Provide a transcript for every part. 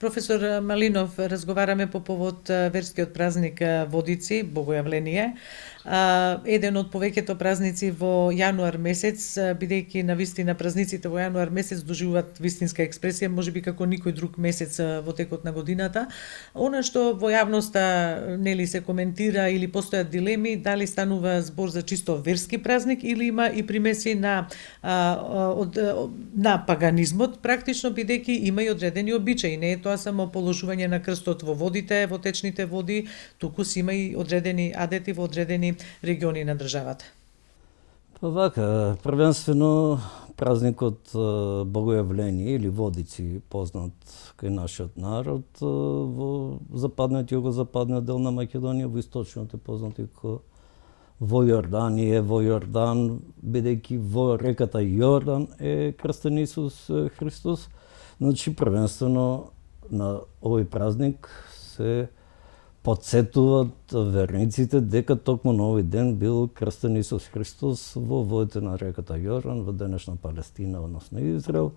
Професор Малинов, разговараме по повод верскиот празник Водици, Богојавление. Еден од повеќето празници во јануар месец, бидејќи навистина празниците во јануар месец доживуваат вистинска експресија, можеби како никој друг месец во текот на годината. Она што во јавноста нели се коментира или постојат дилеми, дали станува збор за чисто верски празник или има и примеси на паганизмот, практично бидејќи има и одредени обичаи. Не е тоа само положување на крстот во водите, во течните води, туку си има и одредени адети во одредени региони на државата. Па вака, првенствено празникот Богојавление или Водици, познат кај нашиот народ, во западниот и југозападниот дел на Македонија, во источниот е познат и како во Јорданија, во Јордан, бидејќи во реката Јордан е крстен Исус Христос. Значи, првенствено на овој празник се подсетуваат верниците дека токму на овој ден бил крстен Исус Христос во водите на реката Јордан, во денешна Палестина, односно Израел.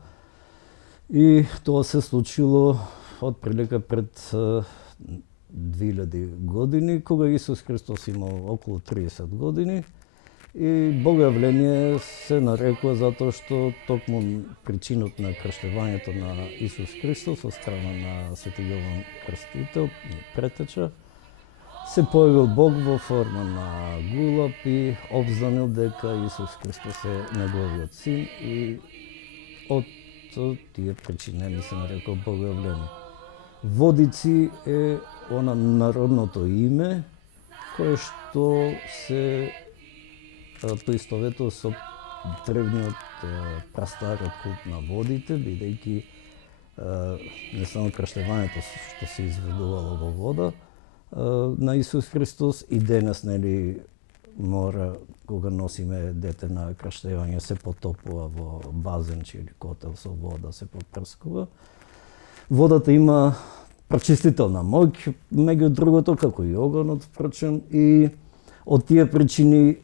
И тоа се случило отприлика пред 2000 години, кога Исус Христос имал околу 30 години. И Богојавление се нарекува затоа што токму причинот на крштевањето на Исус Христос од страна на Свети Јован Крстител, претеча, се појавил Бог во форма на гулаб и обзнанил дека Исус Христос е неговиот син и од тие причини се нарекува Богојавление. Водици е она народното име кое што се поистоветува со древниот прастарот култ на водите, бидејќи не само крштевањето што се изведувало во вода на Исус Христос и денес нели мора кога носиме дете на крштевање се потопува во базенче или котел со вода, се попрскува. Водата има прочистителна моќ, меѓу другото како и огонот, впрочем, и од тие причини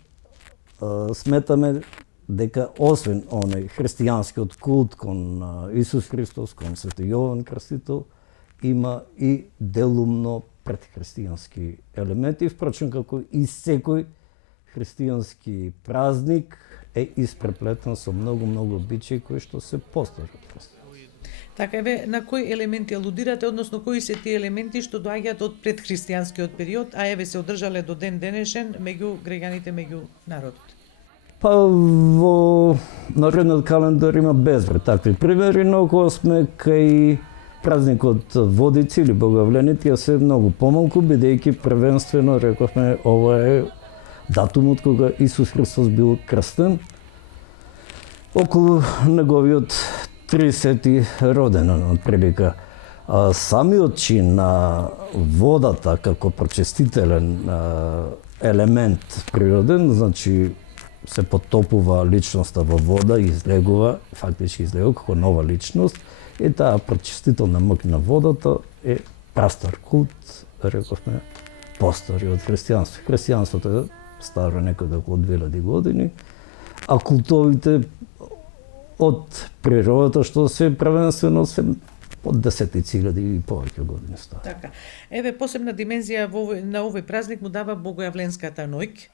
сметаме дека освен оној христијанскиот култ кон Исус Христос, кон Свети Јован Крстител, има и делумно предхристијански елементи, впрочем како и секој христијански празник е испреплетен со многу обичаи кои што се постари од христијанство. Така еве, на кои елементи алудирате, односно кои се тие елементи што доаѓаат од предхристијанскиот период, а еве се одржале до ден денешен меѓу граѓаните, меѓу народот? Па во народниот календар има безброј такви примери, но кога сме кај празникот Водици или Богојавление, тие се многу помалку, бидејќи првенствено рековме ова е датумот кога Исус Христос бил крстен, околу неговиот 30-ти роденден отприлика. Самиот чин на водата како прочистителен елемент природен, значи се потопува личноста во вода и излегува, фактички излегува како нова личност, и таа прочистителна моќ на водата е прастар култ, рековме, постари од христијанство. Христијанството е старо некаде околу 2000 години, а култовите од природата што се првенствено се од десетици илјади и повеќе години стара. Така. Еве посебна димензија на овој празник му дава Богојавленската ноќ.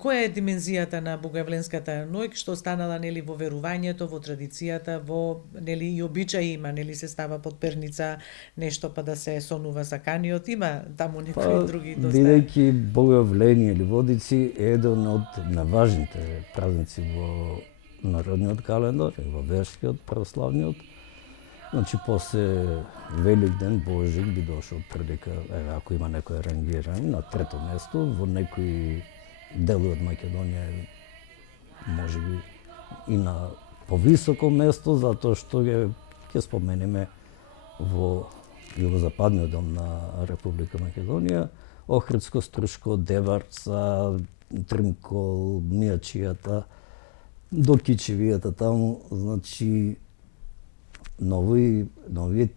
Која е димензијата на Богојавленската ноќ што станала нели во верувањето, во традицијата, во нели и обичаи има, нели се става под перница нешто па да се сонува саканиот, има таму некои други доста. Бидејќи Богојавление или Водици е еден од најважните празници во народниот календар и во верскиот православниот. Значи после Велик ден Божик би дошол прилика, ако има некој рангирање на трето место, во некои делови од Македонија можеби и на повисоко место, затоа што ќе споменеме во југозападниот дел на Република Македонија, Охридско, Струшко, Деварца, Тримкол, Мијачијата, до Кичевијата таму, значи нови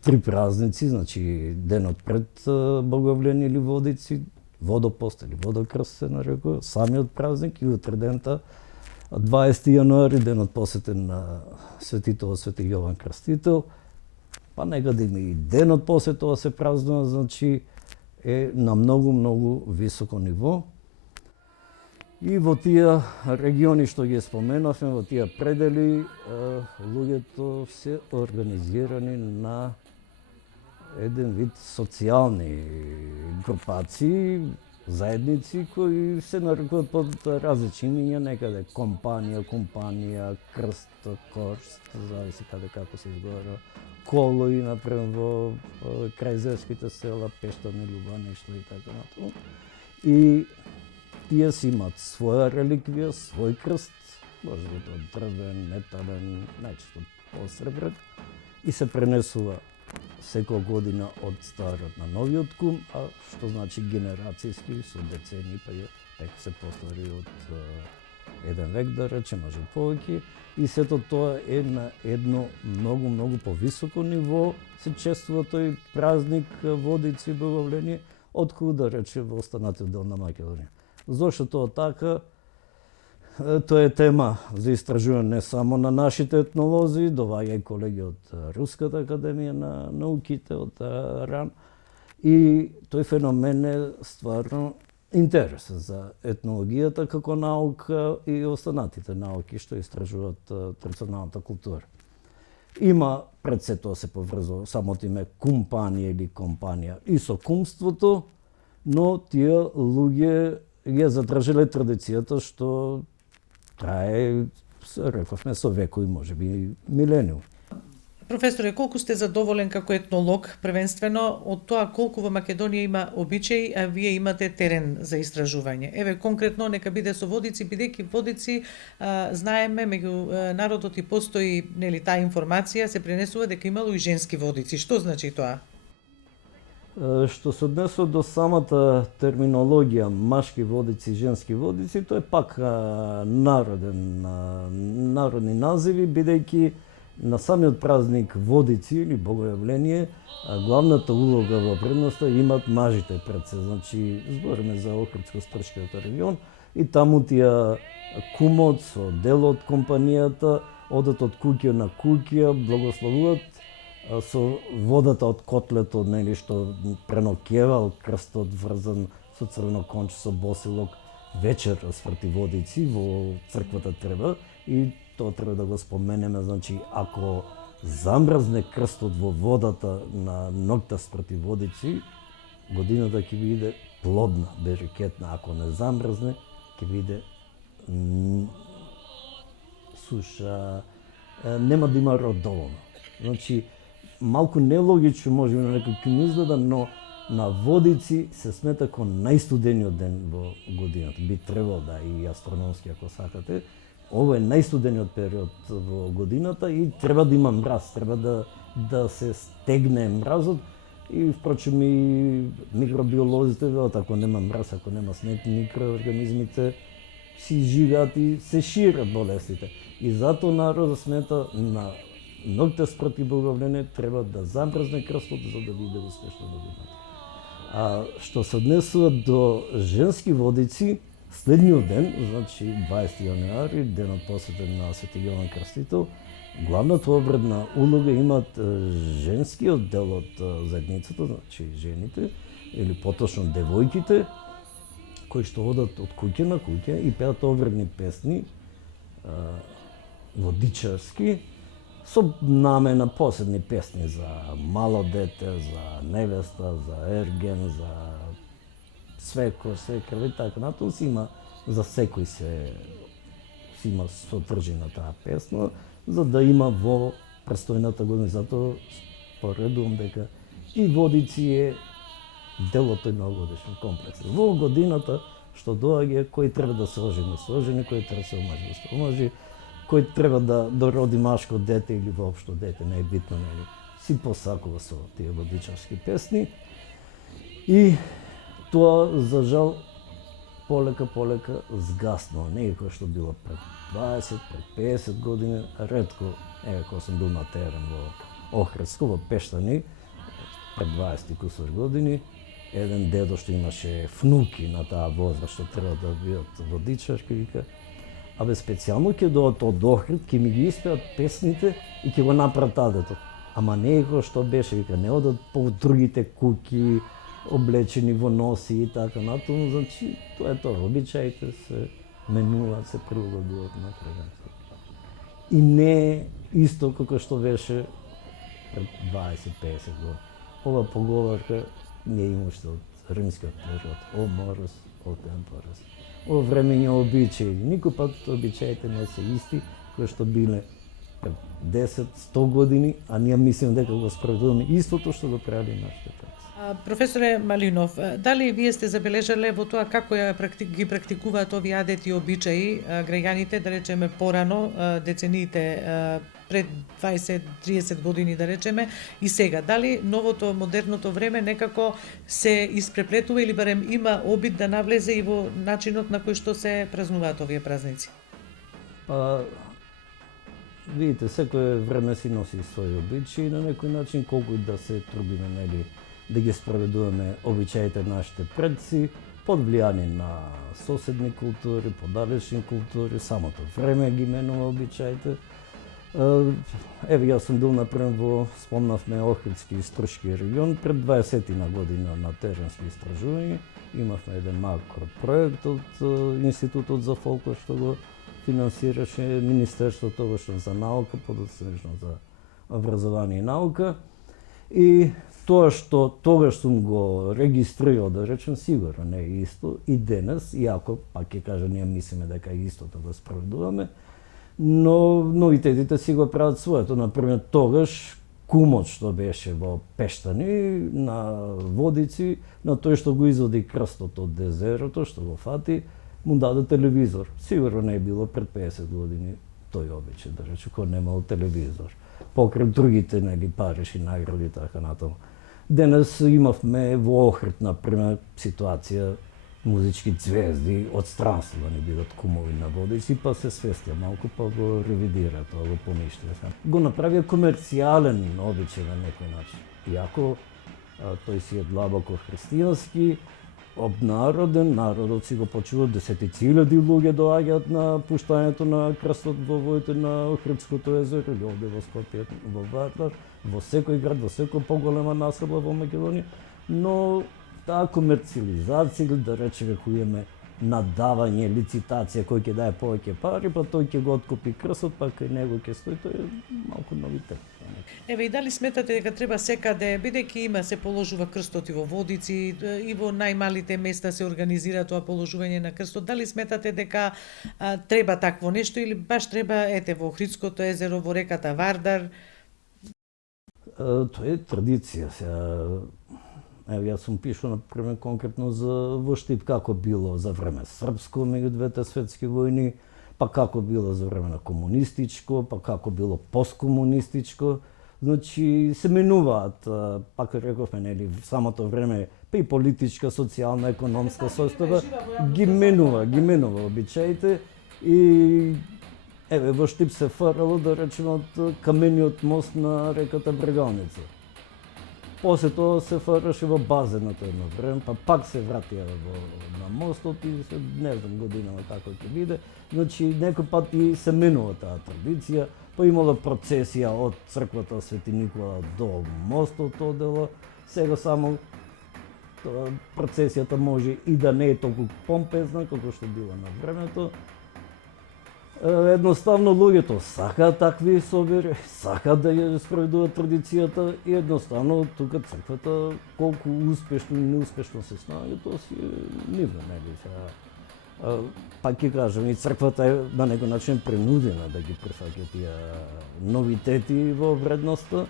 три празници, значи денот пред Богојавление или Водици, Водопост или Водокрст се нарекува, самиот празник и утре дента 20 јануари, денот посветен на светител Свети Јован Крстител, па некаде и денот после тоа се празнува, значи е на многу високо ниво. И во тие региони што ги споменавме, во тие предели, луѓето се организирани на еден вид социјални групации, заедници кои се нарекуваат под различни имиња, некаде компанија, крст, корст, зависи каде како се изговара, колои, например, во крајзерските села, Пештани, Љуба, нешто и така натаму. И тие си имаат своја реликвија, свој крст, може да тоа дрвен, метален, најчесто посребрен, и се пренесува секоја година од старот на новиот кум, а што значи генерацијски, со децени, па веќе се постари од еден век, да речем, може повеќе. И сето тоа е на едно многу повисоко ниво, се чествува тој празник Водици Боговление, отколку да речем во останатиот дел на Македонија. Зошто тоа така? Тоа е тема за истражување не само на нашите етнолози, доваѓа и колеги од Руската академија на науките, од РАН. И тој феномен е стварно интересен за етнологијата како наука и останатите науки што истражуваат традиционалната култура. Има пред се тоа се поврзува самото име кумпанија или компанија и со кумството, но тие луѓе ја задржале традицијата што трае, рековме, со векови, можеби милениум. Професоре, колку сте задоволен како етнолог, првенствено од тоа колку во Македонија има обичаи, а вие имате терен за истражување? Еве, конкретно, нека биде со Водици, бидејќи Водици, знаеме, меѓу народот и постои, нели, таа информација, се пренесува дека имало и женски водици. Што значи тоа? Што се однесува до самата терминологија машки водици и женски водици, тоа е пак народни називи, бидејќи на самиот празник Водици или Богојавление, главната улога во предноста имат мажите пред се. Значи, збориме за Охридско-Стршкиот регион и таму тие кумот со дел од компанијата одат од куќа на куќа, благословуваат со водата од котлето, нели, што пренокевал крстот врзан со црвено конче со босилок, вечер сврти Водици во црквата треба, и тоа треба да го споменеме, значи ако замрзне крстот во водата на ноќта сврти Водици, годината ќе биде плодна, берекетна. Ако не замрзне, ќе биде суша, нема да има род доволно. Значи, малку нелогично може на некој ќе му изгледа, но на Водици се смета како најстудениот ден во годината. Би требало да и астрономски, ако сакате. Ово е најстудениот период во годината и треба да има мраз, треба да се стегне мразот. И впрочем и микробиолозите велат, ако нема мраз, ако нема снег, микроорганизмите си живеат и се шират болестите. И затоа народот смета на ноќта спроти Богојавление треба да замрзне крстот за да биде успешно годината. А што се однесува до женски водици, следниот ден, значи 20 јануари, денот посветен на Свети Јован Крстител, главната обредна улога имат женскиот дел од заедницата, значи жените, или поточно девојките, кои што одат од куќа на куќа и пеат обредни песни, водичарски, со намена посебни песни за мало дете, за невеста, за ерген, за свекор, свекрва и така натаму, си има за секој си има содржина таа песна, за да има во престојната година. Затоа поредувам дека и Водици е дел од тој новогодишен комплекс. Во годината што доаѓа, кој треба да се ожени, кој треба да се омажи, да се омажи, кој треба да роди машко дете или воопшто дете, не е битно, нели. Си посакува со тие водичарски песни. И тоа, за жал, полека згаснало. Не е кој што било пред 20, пред 50 години, ретко, кога сум бил на терен во Охридско, во Пештани, пред 20 кусор години, еден дедо што имаше внуки на таа возраст што треба да бидат водичарки, вика, абе специјално ќе дојдат од Охрид, ќе ми ги испеат песните и ќе го направат таа дето. Ама него што беше, вика, не одат по другите куки, облечени во носи и така натаму, значи тоа е тоа, обичаите се менуваат, се прилагодуваат на времето. И не исто како што беше пред 20-50 години. Ова поговорка не има уште од римскиот период, о морос, о темпорос. О времења обичаи. Никој пат обичаите не се исти кои што биле пред 10-100 години, а ние мислиме дека го справдуваме истото што го правили нашите предци. Професоре Малинов, дали вие сте забележале во тоа како ги практикуваат овие адети и обичаи граѓаните, да речеме порано, децениите пред 20-30 години, да речеме, и сега? Дали новото, модерното време некако се испреплетува или барем има обид да навлезе и во начинот на кој што се празнуваат овие празници? Па, видите, секое време си носи своји обичаи, на некој начин колку и да се трудиме, нели, да ги спроведуваме обичаите на нашите предци, под влијание на соседни култури, подалечни култури, самото време ги менува обичаите. Еве, јас сум бил например во, спомнавме, Охридски и Стршки регион пред 20 година на теренски истражување. Имавме еден макро проект од Институтот за фолклор што го финансираше Министерството тогаш за наука, подоцнежно за образование и наука. И тоа што тогаш сум го регистрирал, да речем, сигурно не е исто и денес, иако, пак ќе кажа, ние мислиме дека истото го справдуваме, но новитетите си го прават своето. Например, тогаш кумот што беше во Пештани, на Водици, на тој што го изводи крстот од дезерото, што го фати, му даде телевизор. Сигурно не е било пред 50 години тој обичај, да рече, кој немал телевизор. Покрај другите, нели, париши, награди и така натаму. Денес имавме во Охрид, например, ситуација музички звезди од странство да не бидат кумови на Водици, па се свестија малку, па го ревидира тоа, го помишлија. Го направија комерцијален обичај на некој начин. Иако тој си е длабоко христијански, обнароден, народот си го почува, десетици илјади луѓе доаѓаат на пуштањето на крстот во водите на Охридското езеро или овде во Скопје, во Вардар, во секој град, во секој поголема населба во Македонија, но таа комерцијализација, да речеме, кој имаме надавање, лицитација, кој ќе даде повеќе пари, па тој ќе го откупи крстот, па кај него ќе стои, тој е малку новитет. Еве, и дали сметате дека треба секаде, бидејќи има се положува крстот и во Водици, и во најмалите места се организира тоа положување на крстот, дали сметате дека треба такво нешто или баш треба, ете, во Охридското езеро, во реката Вардар? Тоа е традиција. Еве, јас сум пишал, например, конкретно за во Штип како било за време српско меѓу двете светски војни, па како било за време на комунистичко, па како било посткомунистичко. Значи, се менуваат, пак рековме, нели, самото време, па и политичка, социјална, економска состојба, ги менува обичаите и еве, во Штип се фарало, да речеме, од камениот мост на реката Брегалница. После тоа се фараше во базенот едно време, па пак се вратија на мостот и се, не знам годинава како ќе биде. Значи, некој пат и се менува таа традиција, па имало процесија од црквата Свети Никола до мостот одело. Сега само процесијата може и да не е толку помпезна како што била на времето. Едноставно луѓето сакаат такви собери, сакаат да ја спроведуваат традицијата и едноставно тука црквата колку успешно и неуспешно се снаоѓа, тоа си е нивно, нели. Пак ќе кажам, и црквата е на некој начин принудена да ги прифаќа тие новитети во вредноста.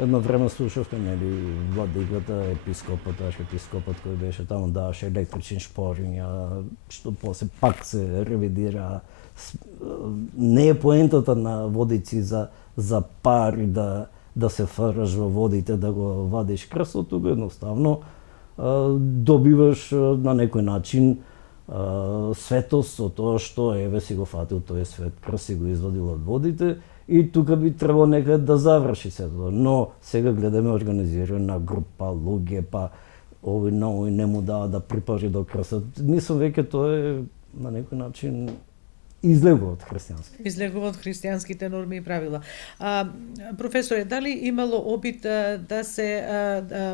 Едно време слушавме, нели, владиката, епископот, архиепископот кој беше таму, даваше електрични шпориња, што после пак се ревидира. Не е поентата на Водици за пари да се фараш во водите, да го вадиш крстот, тука едноставно добиваш на некој начин светост со тоа што еве си го фатил тој свет крст, си го извадил од водите и тука би требало некаде да заврши сето. Но сега гледаме организирана група, луѓе, па овој на овој не му дава да припари до крстот. Мислам веќе тоа е на некој начин излегува од христијански. Излегува од христијанските норми и правила. Професоре, дали имало обид да се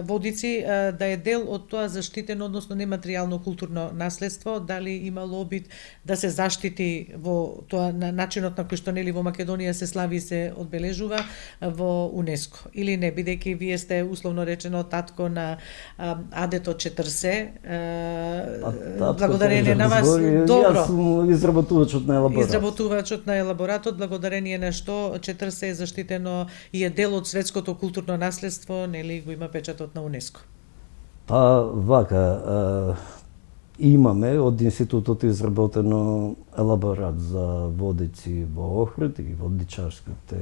Водици да е дел од тоа заштитено, односно нематеријално културно наследство, дали имало обид да се заштити во тоа на начинот на кој што нели во Македонија се слави и се одбележува во УНЕСКО или не, бидејќи вие сте условно речено татко на Адето Четрсе, благодарение на вас. Јас сум изработувачот на елаборат. Изработувачот на елаборатот, благодарение на што Четрсе е заштитено и е дел од светското културно наследство, нели го има печатот на УНЕСКО. Па вака, имаме од институтот изработено елаборат за Водици во Охрид и водичарските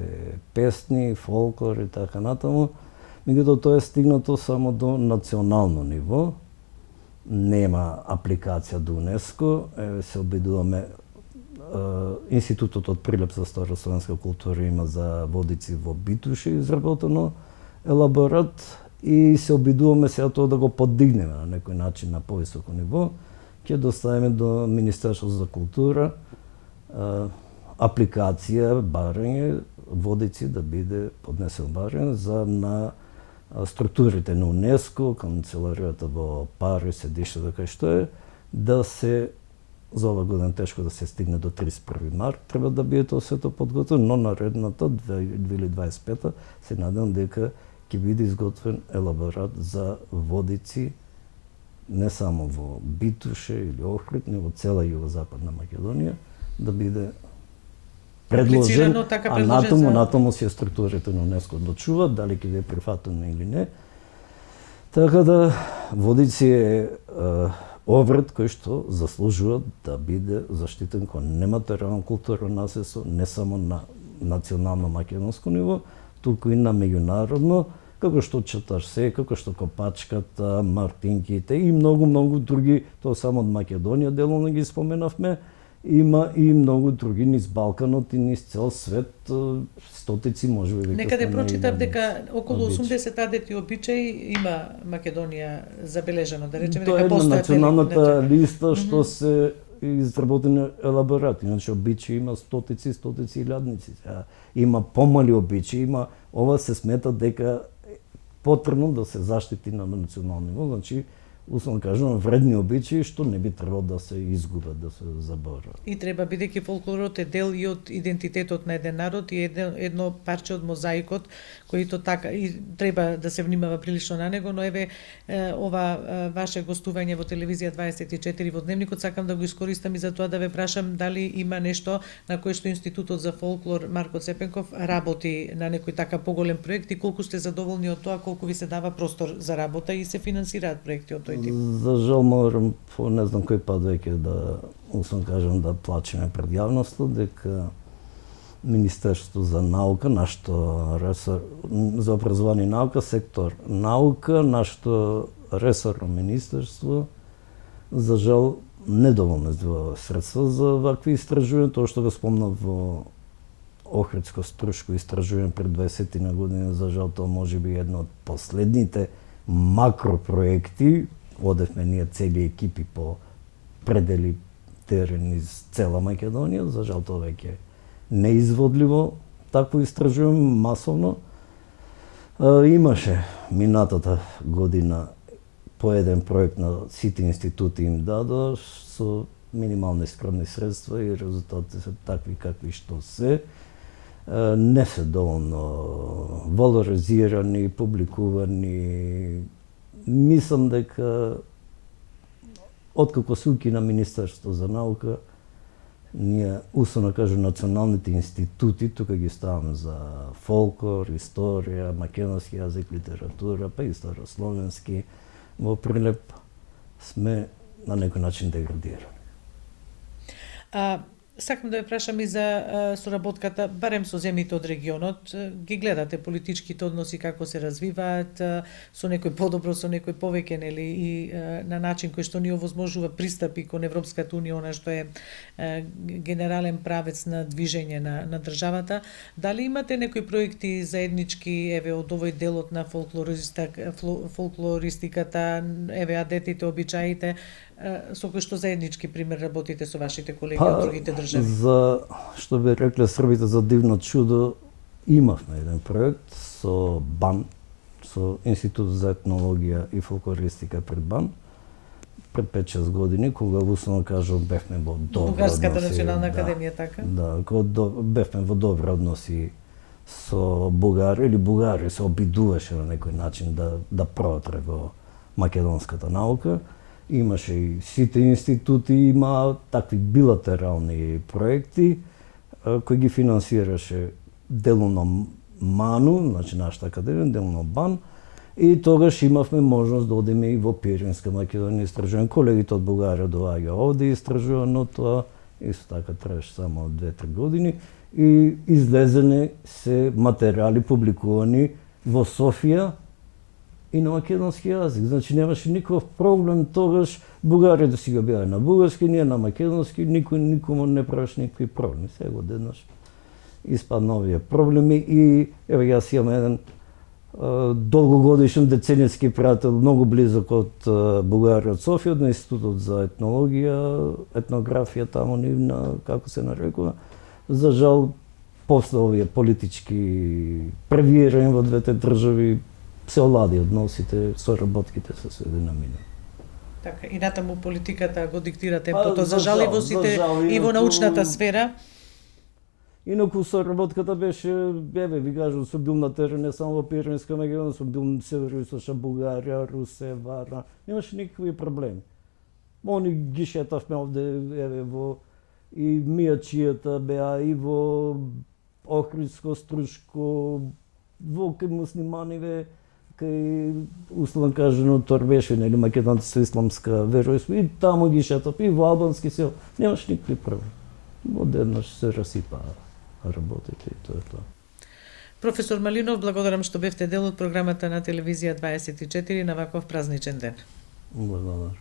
песни, фолклор и така натаму. Меѓутоа тоа е стигнато само до национално ниво. Нема апликација до УНЕСКО, се обидуваме. Институтот од Прилеп за старословенска култура има за Водици во Битуши изработено елаборат и се обидуваме сега тоа да го подигнеме на некој начин на повисоко ниво. Ќе доставиме до Министерството за култура апликација, барање, Водици да биде поднесен барање за на структурите на УНЕСКО, канцеларијата во Париз, седиштето кај што е, да се за ова година тешко да се стигне до 31 март, треба да биде тоа сето подготвено, но наредната 2025 се надевам дека ќе биде изготвен елаборат за Водици не само во Битуше или Охрид, но во цела југозападна Македонија, да биде предложен, а натаму си структурите на УНЕСКО одлучуваат дали ќе биде прифатено или не. Така да Водици е обред кој што заслужува да биде заштитен како нематеријално културно наследство не само на национално македонско ниво, туку и на меѓународно, како што Чатарсе, како што Копачката, Мартинките и многу други, тоа само од Македонија деловно ги споменавме, има и многу други низ Балканот и низ цел свет, стотици можеби веќе. Некаде прочитав дека околу 80 адети обичаи има Македонија забележано, да речеме дека постојат. Тоа е на националната листа што се изработени елаборати, иначе обичаи има стотици илјадници. Има помали обичаи, има ова се смета дека потребно да се заштити на национално ниво, значи условно кажано, вредни обичаи што не би требало да се изгубат, да се заборават. И треба, бидејќи фолклорот е дел и од идентитетот на еден народ и едно парче од мозаикот, којто така и треба да се внимава прилично на него, но еве ова ваше гостување во телевизија 24 во Дневникот сакам да го искористам и за тоа да ве прашам дали има нешто на кое што Институтот за фолклор Марко Цепенков работи на некој така поголем проект и колку сте задоволни од тоа, колку ви се дава простор за работа и се финансираат проекти од тој тип. За жал морам по не знам кој пат веќе да кажам да плачеме пред јавноста дека Министерството за наука, нашто ресор за образование и наука, сектор наука, нашто ресорно министерство за жал недоволно издвојува средства за вакви истражувања, тоа што го спомнав во Охридско струшко истражување пред 20 на година, за жал тоа можеби едно од последните макропроекти. Одевме ние цели екипи по предели терен из цела Македонија, за жал тоа веќе неизводливо такво истражување масовно. Имаше минатата година по еден проект на сите институти им дадоа со минимални скромни средства и резултатите се такви какви што се. Не се доволно валоризирани, публикувани. Мислам дека откако се укина Министерството за наука, ние, условно кажу, националните институти, тука ги ставаме за фолклор, историја, македонски јазик, литература, па и старословенски, во Прилеп сме на некој начин деградирани. Сакам да ве прашам и за соработката, барем со земјите од регионот. Ги гледате политичките односи како се развиваат, со некој подобро, со некој повеќе, нели, и на начин кој што ни овозможува пристапи кон Европската унија, она што е генерален правец на движење на државата. Дали имате некои проекти заеднички, еве, од овој делот на фолклористиката, еве, адетите, обичаите, со кој што заеднички пример работите со вашите колеги од другите држави? За што би рекле Србите за дивно чудо, имавме еден проект со БАН, со Институт за етнологија и фолклористика пред БАН, пред 5-6 години, кога условно кажам бевме во добри Бугарската односи. национална академија, така? Да, бевме во добри односи со бугари или бугари се обидуваше на некој начин да протре во македонската наука. Имаше и сите институти има такви билатерални проекти кои ги финансираше делумно МАНУ, значи нашата академија, делумно БАН, и тогаш имавме можност да одиме и во Пиринска Македонија истражуваме. Колегите од Бугарија доаѓа овде истражува, но тоа исто така требаше само 2-3 години и излезене се материјали публикувани во Софија и на македонски јазик. Значи немаше никаков проблем тогаш, бугарите си го беа на бугарски, ние на македонски, никому не правеше никакви проблеми. Сега одеднаш испадна овие проблеми и еве јас имам еден долгогодишен деценијски пријател, многу близок од Бугарија, од Софија, од Институтот за етнологија, етнографија таму нивна, како се нарекува. За жал, после овие политички превирања во двете држави, се олади односите, соработките се сведе на минимум. Така, и натаму политиката го диктира темпото, за жал и во сите, и во научната сфера. Инаку соработката беше, еве ви кажам, сум бил на терен не само во Пиринска Македонија, сум бил на североисточна Бугарија, Русе, Варна, немаше никакви проблеми. Они ги шетавме овде, еве во и Мијачијата беа и во Охридско, Струшко, во кај муслиманиве, кај условно кажано Торбешвина или македонци со исламска вероисповед, и таму ги шетав, и во албански сел, немаш никакви проблеми. Одеднаш се расипаа работите и тоа е тоа. Професор Малинов, благодарам што бевте дел од програмата на телевизија 24 на ваков празничен ден. Благодарам.